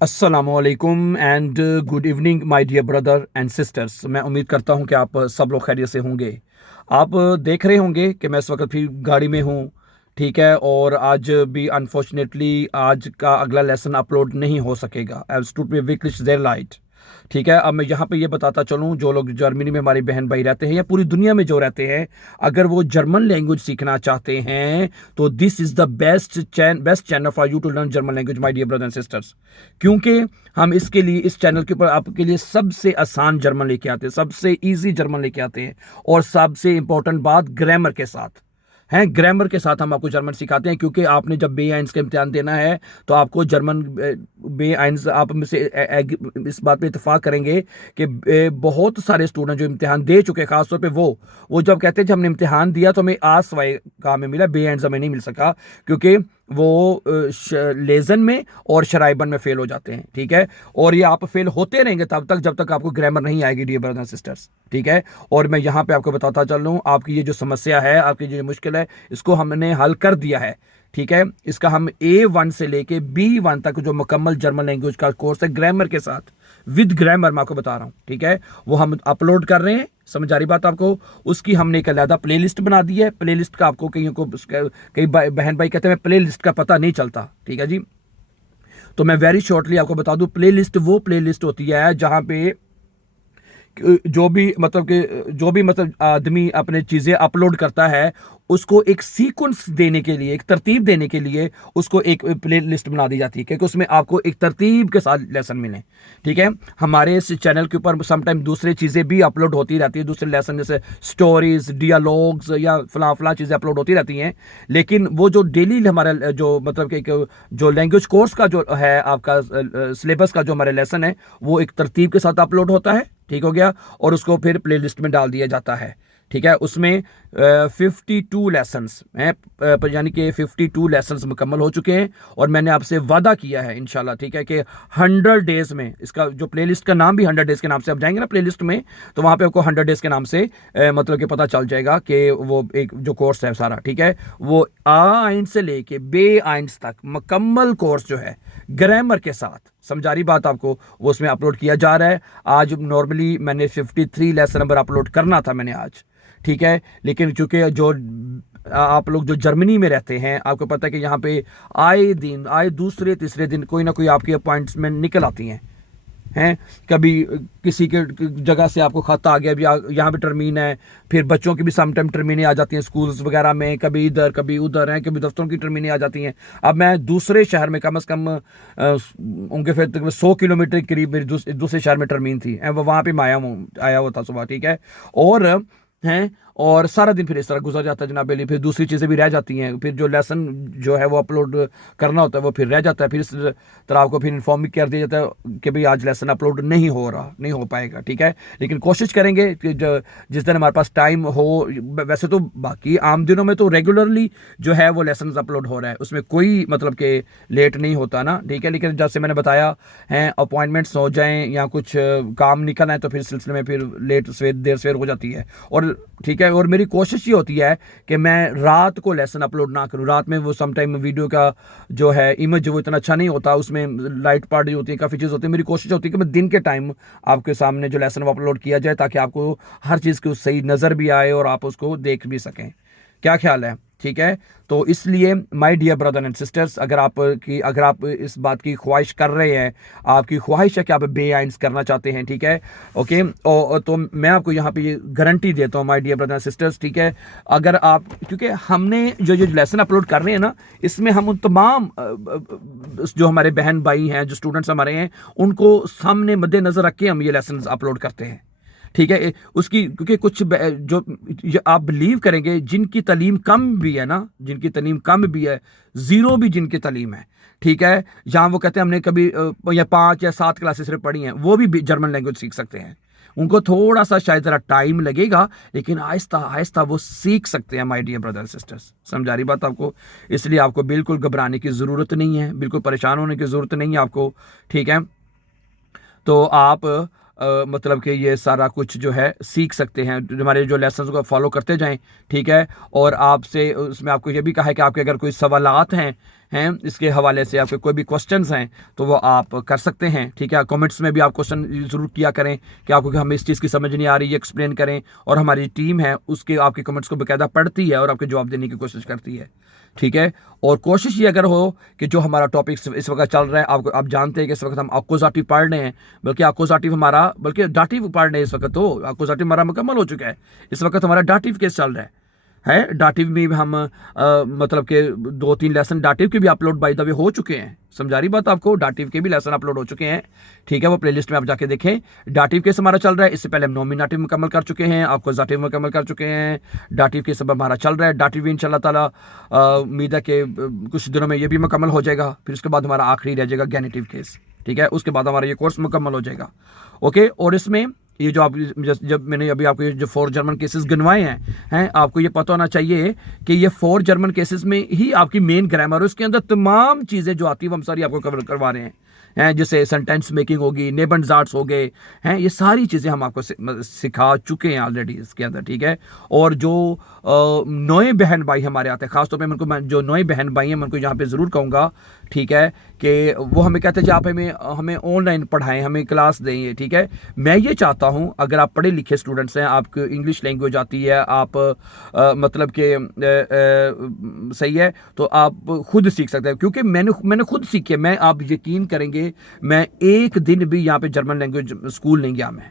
अस्सलामुअलैकुम and good evening my dear brother and sisters. मैं उम्मीद करता हूं कि आप सब लोग खैरियत से होंगे। आप देख रहे होंगे कि मैं इस वक्त फिर गाड़ी में हूं, ठीक है। और आज भी अनफॉर्चुनेटली आज का अगला लेसन अपलोड नहीं हो सकेगा एज टू बी विकलिश देयर लाइट। ठीक है, अब मैं यहाँ पे ये बताता चलूँ, जो लोग जर्मनी में हमारे बहन भाई रहते हैं या पूरी दुनिया में जो रहते हैं, अगर वो जर्मन लैंग्वेज सीखना चाहते हैं तो this is the best channel for you to learn German language my dear brother and sisters. क्योंकि हम इसके लिए इस चैनल के ऊपर आपके लिए सबसे आसान जर्मन लेके आते हैं, सबसे ईजी जर्मन लेके आते हैं, और सबसे इंपॉर्टेंट बात ग्रामर के साथ हैं। ग्रामर के साथ हम आपको जर्मन सिखाते हैं, क्योंकि आपने जब बे आइंस का इम्तिहान देना है तो आपको जर्मन बे आइंस, आप में से इस बात पे इत्तेफाक करेंगे कि बहुत सारे स्टूडेंट जो इम्तिहान दे चुके हैं, खासतौर पे वो जब कहते हैं जब हमने इम्तिहान दिया तो हमें आस वाई का हमें मिला, बे आइंस हमें नहीं मिल सका, क्योंकि वो लेजन में और शराइबन में फेल हो जाते हैं। ठीक है, और ये आप फेल होते रहेंगे तब तक जब तक आपको ग्रामर नहीं आएगी डियर ब्रदर सिस्टर्स। ठीक है, और मैं यहाँ पे आपको बताता चल रहा हूँ, आपकी ये जो समस्या है, आपकी जो मुश्किल है, इसको हमने हल कर दिया है। ठीक है, इसका हम A1 से लेके B1 तक जो मुकम्मल जर्मन लैंग्वेज का कोर्स है ग्रामर के साथ, विद ग्रामर मैं आपको बता रहा हूँ, ठीक है, वो हम अपलोड कर रहे हैं। समझ आ रही बात आपको? उसकी हमने एक अलग प्लेलिस्ट बना दी है। प्लेलिस्ट का आपको कई बहन भाई कहते हैं प्लेलिस्ट का पता नहीं चलता। ठीक है जी, तो मैं वेरी शॉर्टली आपको बता दूं, प्लेलिस्ट वो प्लेलिस्ट होती है जहां पे जो भी मतलब आदमी अपने चीज़ें अपलोड करता है, उसको एक सीक्वेंस देने के लिए, एक तरतीब देने के लिए उसको एक प्ले लिस्ट बना दी जाती है, क्योंकि उसमें आपको एक तरतीब के साथ लेसन मिले। ठीक है, हमारे इस चैनल के ऊपर समटाइम दूसरी चीज़ें भी अपलोड होती रहती है, दूसरे लेसन जैसे स्टोरीज, डियालॉग्स या फला फला चीज़ें अपलोड होती रहती हैं। लेकिन वो जो डेली हमारा जो मतलब कि जो लैंग्वेज कोर्स का जो है आपका सिलेबस का जो हमारे लेसन है, वो एक तरतीब के साथ अपलोड होता है। ठीक हो गया, और उसको फिर प्लेलिस्ट में डाल दिया जाता है। ठीक है, उसमें 52 लेसन्स हैं, यानी कि 52 लेसन्स मुकम्मल हो चुके हैं, और मैंने आपसे वादा किया है इंशाल्लाह, ठीक है, कि 100 डेज़ में, इसका जो प्लेलिस्ट का नाम भी 100 डेज़ के नाम से, आप जाएंगे ना प्लेलिस्ट में तो वहाँ पे आपको 100 डेज़ के नाम से मतलब कि पता चल जाएगा कि वो एक जो कोर्स है सारा, ठीक है, वो आइन से लेके बे आइंस तक मुकम्मल कोर्स जो है ग्रामर के साथ, समझा रही बात आपको, वो उसमें अपलोड किया जा रहा है। आज नॉर्मली मैंने 53 लेसन नंबर अपलोड करना था मैंने आज, ठीक है, लेकिन चूंकि जो आप लोग जो जर्मनी में रहते हैं, आपको पता है कि यहाँ पे आए दिन, आए दूसरे तीसरे दिन कोई ना कोई आपकी अपॉइंटमेंट निकल आती हैं। कभी किसी के जगह से आपको खत आ गया, भी यहाँ पे टर्मीन है, फिर बच्चों की भी समटाइम टर्मीनें आ जाती हैं स्कूल्स वगैरह में, कभी इधर कभी उधर हैं, कभी दफ्तरों की टर्मीनें आ जाती हैं। अब मैं दूसरे शहर में कम से कम उनके फिर 100 किलोमीटर के करीब मेरी दूसरे शहर में टर्मीन थी, वहाँ पे मैं आया हुआ था सुबह। ठीक है, और हैं, और सारा दिन फिर इस तरह गुजर जाता है जनाब अली। फिर दूसरी चीज़ें भी रह जाती हैं, फिर जो लेसन जो है वो अपलोड करना होता है वो फिर रह जाता है, फिर इस तरह आपको फिर इन्फॉर्म भी कर दिया जाता है कि भाई आज लेसन अपलोड नहीं हो रहा, नहीं हो पाएगा। ठीक है, लेकिन कोशिश करेंगे कि जिस दिन हमारे पास टाइम हो, वैसे तो बाकी आम दिनों में तो रेगुलरली जो है वो लेसन अपलोड हो रहा है, उसमें कोई मतलब कि लेट नहीं होता ना। ठीक है, लेकिन जैसे मैंने बताया है, अपॉइंटमेंट्स हो जाएँ या कुछ काम निकल आए तो फिर सिलसिले में फिर लेट देर सवेर हो जाती है। और ठीक है, और मेरी कोशिश ये होती है कि मैं रात को लेसन अपलोड ना करूं। रात में वो समटाइम वीडियो का जो है इमेज वो इतना अच्छा नहीं होता, उसमें लाइट पार्ट होती है, काफ़ी चीज़ होती है। मेरी कोशिश होती है कि मैं दिन के टाइम आपके सामने जो लेसन वो अपलोड किया जाए, ताकि आपको हर चीज़ की सही नज़र भी आए और आप उसको देख भी सकें। क्या ख्याल है? ठीक है, तो इसलिए my dear brother and sisters, अगर आप इस बात की ख्वाहिश कर रहे हैं, आपकी ख्वाहिश है कि आप बे आइंस करना चाहते हैं, ठीक है, ओके, और तो मैं आपको यहाँ पे ये गारंटी देता हूँ my dear brother and sisters, ठीक है, अगर आप, क्योंकि हमने जो लेसन अपलोड कर रहे हैं ना, इसमें हम उन तमाम जो हमारे बहन भाई हैं, जो स्टूडेंट्स हमारे हैं, उनको सामने मद्देनज़र रख के हम ये लेसन अपलोड करते हैं। ठीक है, उसकी क्योंकि कुछ जो आप बिलीव करेंगे, जिनकी तालीम कम भी है ना, जिनकी तालीम कम भी है, ज़ीरो भी जिनकी तालीम है, ठीक है, जहाँ वो कहते हैं हमने कभी या 5 या 7 क्लासेस सिर्फ पढ़ी हैं, वो भी जर्मन लैंग्वेज सीख सकते हैं। उनको थोड़ा सा शायद ज़रा टाइम लगेगा, लेकिन आहिस्ता आहिस्ता वो सीख सकते हैं माय डियर ब्रदर सिस्टर्स। समझा रही बात आपको? इसलिए आपको बिल्कुल घबराने की ज़रूरत नहीं है, बिल्कुल परेशान होने की ज़रूरत नहीं है आपको। ठीक है, तो आप मतलब कि ये सारा कुछ जो है सीख सकते हैं, हमारे जो लेसन को फॉलो करते जाएं। ठीक है, और आपसे उसमें आपको ये भी कहा है कि आपके अगर कोई सवालात हैं हैं, इसके हवाले से आपके कोई भी क्वेश्चंस हैं तो वो आप कर सकते हैं, ठीक है। कमेंट्स में भी आप क्वेश्चन ज़रूर किया करें कि आपको हमें इस चीज़ की समझ नहीं आ रही है, एक्सप्लेन करें, और हमारी टीम है उसके आपके कमेंट्स को बाकायदा पढ़ती है और आपके जवाब देने की कोशिश करती है, ठीक है। और कोशिश ये अगर हो कि जो हमारा टॉपिक इस वक्त चल रहा है, आपको आप जानते हैं कि इस वक्त हम अक्कुज़ाटिव पढ़ रहे हैं, बल्कि अक्कुज़ाटिव हमारा बल्कि डाटिव पढ़ रहे हैं इस वक्त, तो अक्कुज़ाटिव हमारा मुकम्मल हो चुका है, इस वक्त हमारा डाटिव केस चल रहा है। डाटिव में हम मतलब के 2-3 लेसन डाटिव के भी अपलोड बाय द वे हो चुके हैं, समझा रही बात आपको, डाटिव के भी लेसन अपलोड हो चुके हैं, ठीक है। वो प्लेलिस्ट में आप जाके देखें। डाटिव केस हमारा चल रहा है, इससे पहले हम नॉमिनेटिव मुकम्मल कर चुके हैं, अक्कुज़ाटिव मुकम्मल कर चुके हैं, डाटिव केस अब हमारा चल रहा है। डाटिव भी इंशाल्लाह ताला उम्मीद है कि कुछ दिनों में ये भी मुकम्मल हो जाएगा, फिर उसके बाद हमारा आखिरी रह जाएगा गैनिटिव केस, ठीक है। उसके बाद हमारा ये कोर्स मुकम्मल हो जाएगा, ओके। और इसमें ये जो आप जब मैंने अभी आपको जो 4 जर्मन केसेस गिनवाए हैं, आपको ये पता होना चाहिए कि ये 4 जर्मन केसेस में ही आपकी मेन ग्रामर है, उसके अंदर तमाम चीज़ें जो आती है वो हम सारी आपको कवर करवा रहे हैं, जैसे सेंटेंस मेकिंग होगी, नेबनजार्ट्स हो गए हैं, ये सारी चीज़ें हम आपको सिखा चुके हैं ऑलरेडी इसके अंदर, ठीक है। और जो नए बहन भाई हमारे आते हैं, ख़ासतौर पर मैं जो नए बहन भाई हैं मैं उनको यहाँ पे ज़रूर कहूँगा, ठीक है, कि वो हमें कहते हैं कि आप हमें ऑनलाइन पढ़ाएं, हमें क्लास दें, ठीक है। मैं ये चाहता हूं अगर आप पढ़े लिखे स्टूडेंट्स हैं, आपको इंग्लिश लैंग्वेज आती है, आप मतलब कि सही है, तो आप खुद सीख सकते हैं, क्योंकि मैंने खुद सीखी है। मैं आप यकीन करेंगे, मैं एक दिन भी यहाँ पे जर्मन लैंग्वेज स्कूल नहीं गया, मैं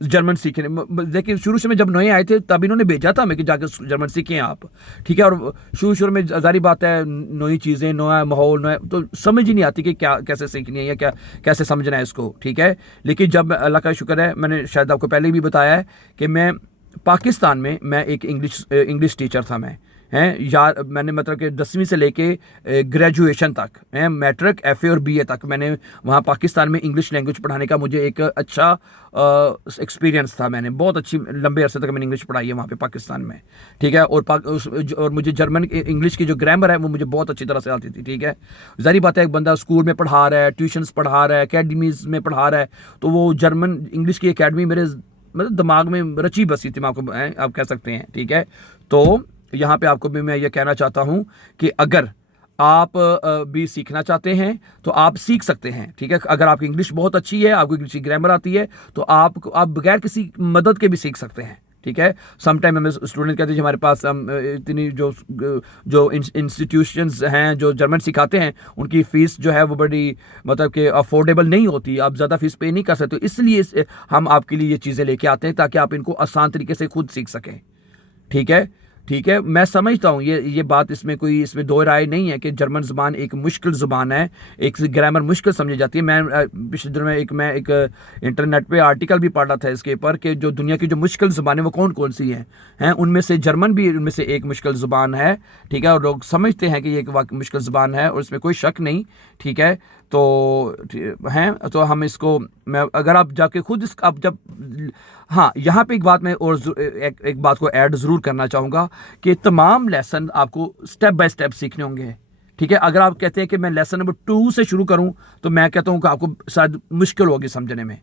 जर्मन सीखने। देखिए शुरू से मैं जब नए आए थे तब इन्होंने भेजा था हमें कि जाकर जर्मन सीखें आप, ठीक है। और शुरू में जारी बात है, नई चीज़ें, नया माहौल, नया, तो समझ ही नहीं आती कि क्या कैसे सीखनी है या क्या कैसे समझना है इसको, ठीक है। लेकिन जब अल्लाह का शुक्र है, मैंने शायद आपको पहले भी बताया है कि मैं पाकिस्तान में मैं एक इंग्लिश टीचर था, मैं हैं यार, मैंने मतलब कि 10वीं से लेके ग्रेजुएशन तक हैं, मैट्रिक, FA और BA तक मैंने वहाँ पाकिस्तान में इंग्लिश लैंग्वेज पढ़ाने का मुझे एक अच्छा एक्सपीरियंस था। मैंने बहुत अच्छी लंबे अरसे तक मैंने इंग्लिश पढ़ाई है वहाँ पे पाकिस्तान में, ठीक है। और मुझे जर्मन इंग्लिश की जो ग्रामर है वो मुझे बहुत अच्छी तरह से आती थी, ठीक है। जाहिर बात है, एक बंदा स्कूल में पढ़ा रहा है, ट्यूशन्स पढ़ा रहा है, अकेडमीज़ में पढ़ा रहा है, तो वो जर्मन इंग्लिश की अकेडमी मेरे मतलब दिमाग में रची बसी थी, मैं आपको आप कह सकते हैं, ठीक है। तो यहाँ पे आपको भी मैं ये कहना चाहता हूँ कि अगर आप भी सीखना चाहते हैं तो आप सीख सकते हैं, ठीक है। अगर आपकी इंग्लिश बहुत अच्छी है, आपको इंग्लिश की ग्रामर आती है, तो आप बगैर किसी मदद के भी सीख सकते हैं, ठीक है। समटाइम हमें स्टूडेंट कहते हैं हमारे पास इतनी जो इंस्टीट्यूशंस हैं जो जर्मन सिखाते हैं, उनकी फ़ीस जो है वो बड़ी मतलब कि अफोर्डेबल नहीं होती, आप ज़्यादा फीस पे नहीं कर सकते, तो इसलिए हम आपके लिए ये चीज़ें लेके आते हैं ताकि आप इनको आसान तरीके से खुद सीख सकें, ठीक है। ठीक है, मैं समझता हूँ ये बात, इसमें दो राय नहीं है कि जर्मन ज़ुबान एक मुश्किल ज़ुबान है, एक ग्रामर मुश्किल समझी जाती है। मैं पिछले दिनों में मैं एक इंटरनेट पे आर्टिकल भी पढ़ रहा था इसके ऊपर कि जो दुनिया की जो मुश्किल ज़ुबानें वो कौन कौन सी हैं, उनमें से जर्मन भी उनमें से एक मुश्किल ज़ुबान है, ठीक है। और लोग समझते हैं कि ये एक मुश्किल ज़ुबान है और इसमें कोई शक नहीं, ठीक है। तो हैं तो हम इसको अगर आप जाके खुद आप जब हाँ, यहाँ पे एक बात मैं और एक बात को ऐड ज़रूर करना चाहूँगा कि तमाम लेसन आपको स्टेप बाय स्टेप सीखने होंगे, ठीक है। अगर आप कहते हैं कि मैं लेसन नंबर 2 से शुरू करूँ तो मैं कहता हूँ कि आपको शायद मुश्किल होगी समझने में।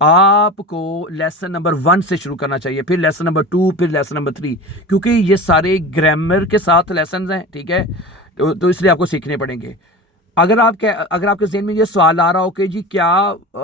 आपको लेसन नंबर 1 से शुरू करना चाहिए, फिर लेसन नंबर 2, फिर लेसन नंबर 3, क्योंकि ये सारे ग्रामर के साथ लेसन हैं, ठीक है। तो इसलिए आपको सीखने पड़ेंगे। अगर आपके ज़हन में ये सवाल आ रहा हो कि जी क्या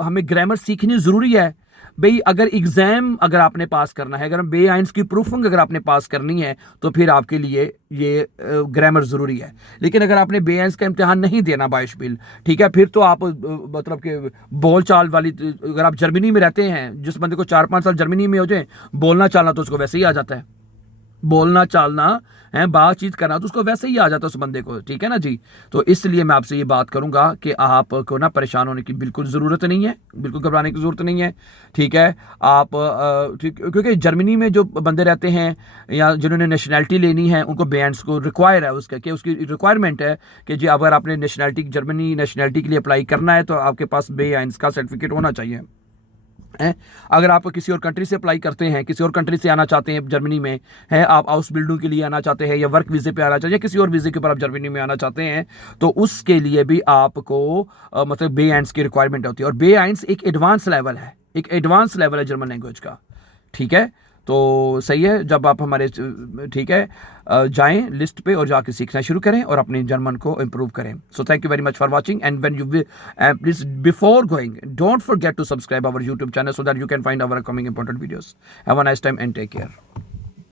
हमें ग्रामर सीखनी ज़रूरी है, भाई अगर एग्ज़ाम अगर आपने पास करना है, अगर B1 की प्रूफिंग अगर आपने पास करनी है तो फिर आपके लिए ये ग्रामर ज़रूरी है। लेकिन अगर आपने B1 का इम्तिहान नहीं देना बाइशबिल, ठीक है, फिर तो आप मतलब कि बोल चाल वाली, अगर आप जर्मनी में रहते हैं, जिस बंदे को 4-5 साल जर्मनी में हो जाए, बोलना चालना तो उसको वैसे ही आ जाता है, बोलना चालना है, बातचीत करना तो उसको वैसे ही आ जाता है उस बंदे को, ठीक है ना जी। तो इसलिए मैं आपसे ये बात करूंगा कि आपको ना परेशान होने की बिल्कुल ज़रूरत नहीं है, बिल्कुल घबराने की ज़रूरत नहीं है, ठीक है। आप क्योंकि जर्मनी में जो बंदे रहते हैं या जिन्होंने नेशनैलिटी लेनी है उनको B1 को रिक्वायर है, उसकी रिक्वायरमेंट है कि जी अगर आपने जर्मनी नेशनैलिटी के लिए अप्लाई करना है तो आपके पास B1 का सर्टिफिकेट होना चाहिए। अगर आप किसी और कंट्री से अप्लाई करते हैं, किसी और कंट्री से आना चाहते हैं जर्मनी में है, आप हाउस बिल्डिंग के लिए आना चाहते हैं या वर्क वीज़े पे आना चाहते हैं या किसी और वीज़े के ऊपर आप जर्मनी में आना चाहते हैं, तो उसके लिए भी आपको मतलब B1 की रिक्वायरमेंट होती है। और B1 एक एडवांस लेवल है, जर्मन लैंग्वेज का, ठीक है। तो सही है, जब आप हमारे ठीक है जाएं लिस्ट पे और जाके सीखना शुरू करें और अपनी जर्मन को इम्प्रूव करें. So thank you very much for watching, and when you please before going don't forget to subscribe our YouTube channel so that you can find our upcoming important videos. Have a nice time and take care.